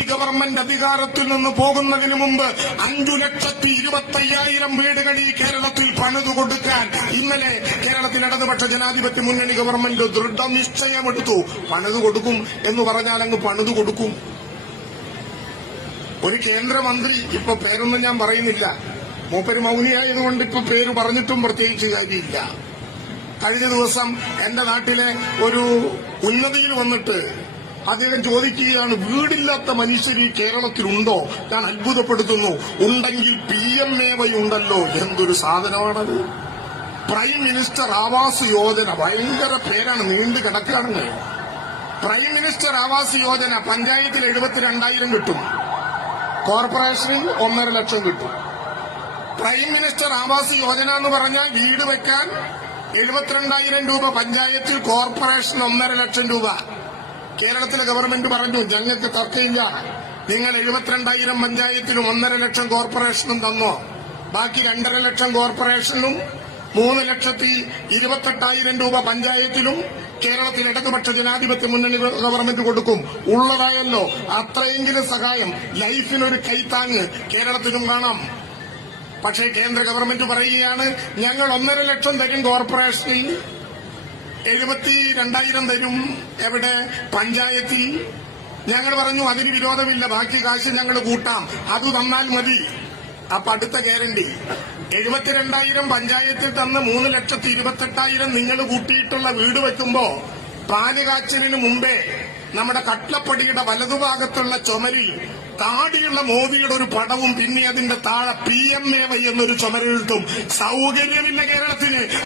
Government അധികാരത്തിൽ നിന്ന് പോകുന്നതിന് മുമ്പ് അഞ്ചു ലക്ഷത്തി ഇരുപത്തയ്യായിരം വീടുകൾ ഈ കേരളത്തിൽ പണിതു കൊടുക്കാൻ ഇന്നലെ കേരളത്തിൽ ഇടതുപക്ഷ ജനാധിപത്യ മുന്നണി ഗവൺമെന്റ് ദൃഢനിശ്ചയമെടുത്തു. പണിതു കൊടുക്കും എന്ന് പറഞ്ഞാൽ അങ്ങ് പണിതു കൊടുക്കും. ഒരു കേന്ദ്രമന്ത്രി ഇപ്പൊ പേരൊന്നും ഞാൻ പറയുന്നില്ല. മൂപ്പര് മൗനിയായതുകൊണ്ട് ഇപ്പൊ പേര് പറഞ്ഞിട്ടും പ്രത്യേകിച്ച് കാര്യമില്ല. കഴിഞ്ഞ ദിവസം എന്റെ നാട്ടിലെ ഒരു ഉന്നതിയിൽ വന്നിട്ട് അദ്ദേഹം ചോദിക്കുകയാണ് വീടില്ലാത്ത മനുഷ്യർ ഈ കേരളത്തിലുണ്ടോ? ഞാൻ അത്ഭുതപ്പെടുത്തുന്നു. ഉണ്ടെങ്കിൽ പി എം എ വൈ ഉണ്ടല്ലോ. എന്തൊരു സാധനമാണത്? Prime minister Awas Yojana. ഭയങ്കര പേരാണ് നീണ്ടു കിടക്കുകയാണെങ്കിൽ പ്രൈം മിനിസ്റ്റർ ആവാസ് യോജന പഞ്ചായത്തിൽ എഴുപത്തിരണ്ടായിരം കിട്ടും. കോർപ്പറേഷനിൽ ഒന്നര ലക്ഷം കിട്ടും. പ്രൈം മിനിസ്റ്റർ ആവാസ് യോജന എന്ന് പറഞ്ഞാൽ വീട് വെക്കാൻ എഴുപത്തിരണ്ടായിരം രൂപ പഞ്ചായത്തിൽ കോർപ്പറേഷൻ ഒന്നര ലക്ഷം രൂപ. കേരളത്തിലെ ഗവൺമെന്റ് പറഞ്ഞു ഞങ്ങൾക്ക് തർക്കമില്ല. നിങ്ങൾ എഴുപത്തിരണ്ടായിരം പഞ്ചായത്തിലും ഒന്നര ലക്ഷം കോർപ്പറേഷനും തന്നോ? ബാക്കി രണ്ടര ലക്ഷം കോർപ്പറേഷനും മൂന്ന് ലക്ഷത്തി ഇരുപത്തെട്ടായിരം രൂപ പഞ്ചായത്തിലും കേരളത്തിൽ ഇടതുപക്ഷ ജനാധിപത്യ മുന്നണി ഗവൺമെന്റ് കൊടുക്കും. ഉള്ളതായല്ലോ. അത്രയെങ്കിലും സഹായം. ലൈഫിനൊരു കൈത്താങ് കേരളത്തിലും കാണാം പക്ഷേ കേന്ദ്ര ഗവൺമെന്റ് പറയുകയാണ് ഞങ്ങൾ ഒന്നര ലക്ഷം തരും കോർപ്പറേഷനിൽ. എഴുപത്തി രണ്ടായിരം തരും എവിടെ? പഞ്ചായത്തിൽ. ഞങ്ങൾ പറഞ്ഞു അതിന് വിരോധമില്ല. ബാക്കി കാശ് ഞങ്ങൾ കൂട്ടാം. അത് തന്നാൽ മതി. അപ്പൊ അടുത്ത ഗ്യാരണ്ടി. എഴുപത്തിരണ്ടായിരം പഞ്ചായത്തിൽ തന്ന് മൂന്ന് ലക്ഷത്തി ഇരുപത്തെട്ടായിരം നിങ്ങൾ കൂട്ടിയിട്ടുള്ള വീട് വെക്കുമ്പോ പാൽ കാച്ചലിന് മുമ്പേ നമ്മുടെ കട്ടപ്പടിയുടെ വലതുഭാഗത്തുള്ള ചുമരിൽ താടിയുള്ള മോദിയുടെ ഒരു പടവും പിന്നെ അതിന്റെ താഴെ പി എം എ വൈ എന്നൊരു ചുമരെഴുത്തും സൗകര്യമില്ല കേരളത്തിന്.